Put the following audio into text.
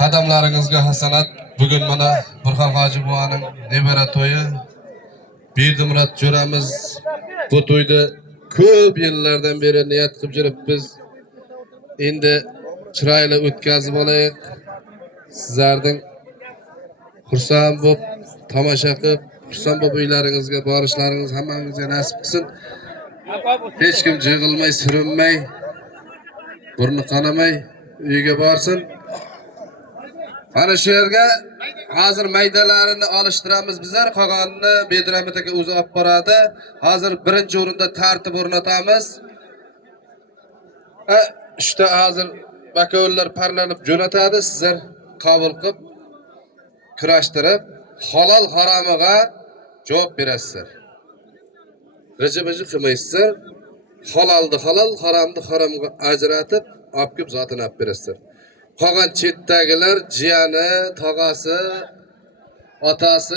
Qadamlaringizga hasanat. Bugun mana Burxon Hoji buvaning nebara to'yi. Berdimurat jo'ramiz bu to'yda ko'p yillardan beri niyat qilib yuribmiz. Endi chiroyli o'tkazib olaylik. Sizlarning xursand bo'lib, tomosha qilib, xursand bo'lib uylaringizga borishlaringiz hammangizga nasib qilsin. Hech kim jig'ilmay, surinmay, burni qanamay uyga borsin. Ana shu yerga hozir maydalarini olishtiramiz bizlar, qolganini Bedramit aka o'zi olib boradi. Hozir birinchi o'rinda tartib o'rnatamiz. Ishda hozir bakovullar parlanib jo'natadi, sizlar qabul qilib, kurashtirib, halol haromiga javob berasizlar. Reja-beji qilmaysizlar. Halolni halol, haromni haromga ajratib, olib kelib zotini olib berasizlar. Qolgan chetdagilar jiyani, tog'asi, otasi